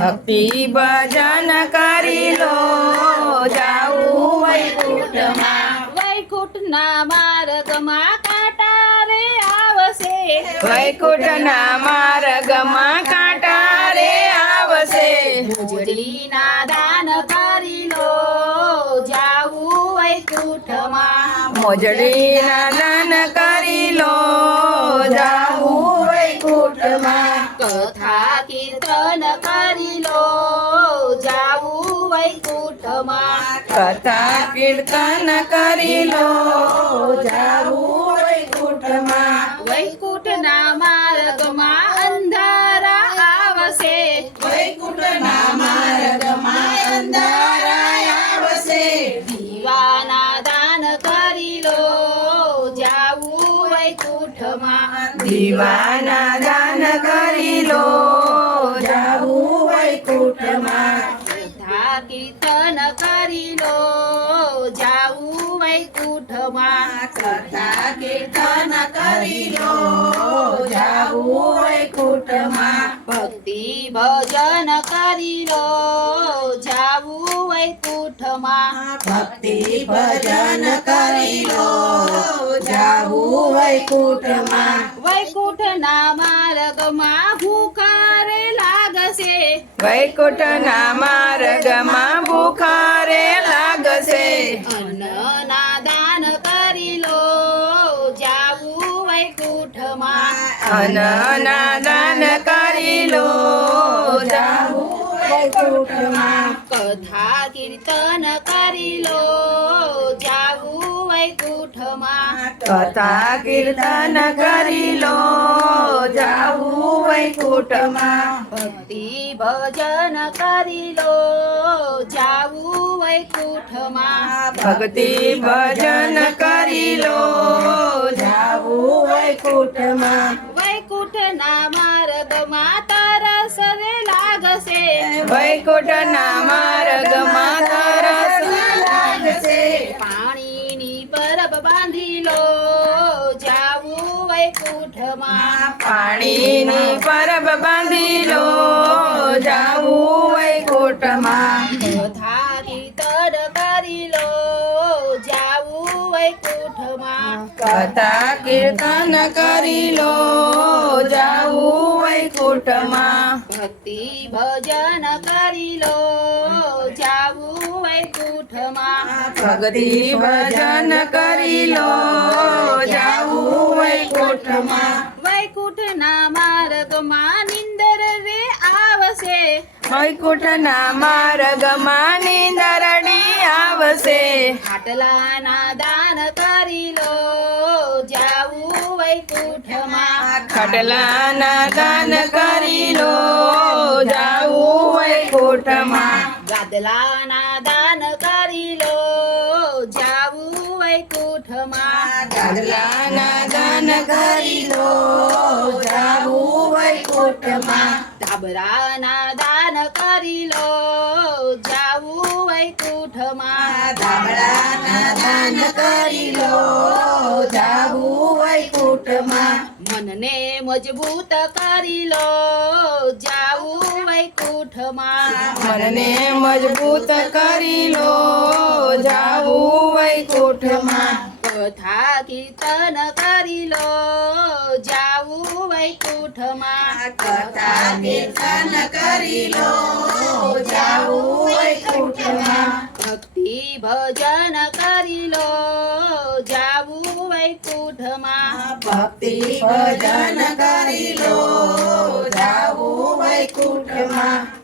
ભક્તિ ભજન કરી લો જાવું વૈકુંઠમાં વૈકુંઠના માર્ગમાં કાંટા રે આવશે વૈકુંઠના માર્ગમાં કાંટા રે આવશે મોજડીના દાન કરી લો જાવું વૈકુંઠમાં મોજડીના દાન કરી લો જાવું વૈકુંઠમાં કથા કીર્તન કરી લો જાવું વૈકુંઠમાં કથા કીર્તન કરી લો જાવું વૈકુંઠમાં વૈકુંઠના માર્ગમાં અંધારા આવશે વૈકુંઠના માર્ગમાં અંધારા આવશે દીવાના દાન કરી લો જાવું વૈકુંઠમાં દીવાના દાન કરી લો જાવું વૈકુંઠમાં કથા કીર્તન કરી લો જાવું વૈકુંઠમાં કથા કીર્તન કરી લો જાવું વૈકુંઠમાં ભક્તિ ભજન કરી લો જાવું વૈકુંઠમાં ભક્તિ ભજન કરી લો જાવું વૈકુંઠમાં વૈકુંઠના માર્ગમાં ભૂખા રે લાગશે વૈકુંઠના માર્ગમાં ભૂખા રે લાગશે અન્નના દાન કરી લો જાવું વૈકુંઠમાં અન્નના દાન કરી લો જાવું વૈકુંઠમાં કથા કીર્તન કરી લો જાવું વૈકુંઠમાં કથા કીર્તન કરી લો જાવું વૈકુંઠમાં ભક્તિ ભજન કરી લો જાવું વૈકુંઠમાં ભક્તિ ભજન કરી લો જાવું વૈકુંઠમાં વૈકુંઠના માર્ગમાં તરસ રે લાગશે વૈકુંઠના માર્ગમાં તરસ લાગશે પાણીની પરબ બાંધી લો જાવું વૈકુંઠમાં પાણીની પરબ બાંધી લો જાવું વૈકુંઠમાં કથા કીર્તન કરી લો જાવું વૈકુંઠમાં કથા કીર્તન કરી લો જાવું વૈકુંઠમાં ભક્તિ ભજન કરી લો જાવું વૈકુંઠમાં ભક્તિ ભજન કરી લો જાવું વૈકુંઠમાં વૈકુંઠના માર્ગમાં નિંદર રે આવશે વૈકુંઠના માર્ગમાં નીંદરડી આવશે ખાટલાના દાન કરી લો જાવું વૈકુંઠમાં ખટલાના દાન કરી લો જાવું વૈકુંઠમાં ગાદલાના દાન કરી લો જાવું વૈકુંઠમાં ગાદલાના દાન કરી લો જાવું વૈકુંઠમાં ધાબરાના દાન કરી લો જાવું વૈકુંઠમાં ધાબળાના દાન કરી લો જાવું વૈકુંઠમાં મનને મજબૂત કરી લો જાવું વૈકુંઠમાં મનને મજબૂત કરી લો જાવું વૈકુંઠમાં કથા કીર્તન કરી લો જાવું વૈકુંઠમાં કથા કીર્તન કરી લો જાવું વૈકુંઠમાં ભક્તિ ભજન કરી લો જાવું વૈકુંઠમાં ભક્તિ ભજન કરી લો જાવું વૈકુંઠમાં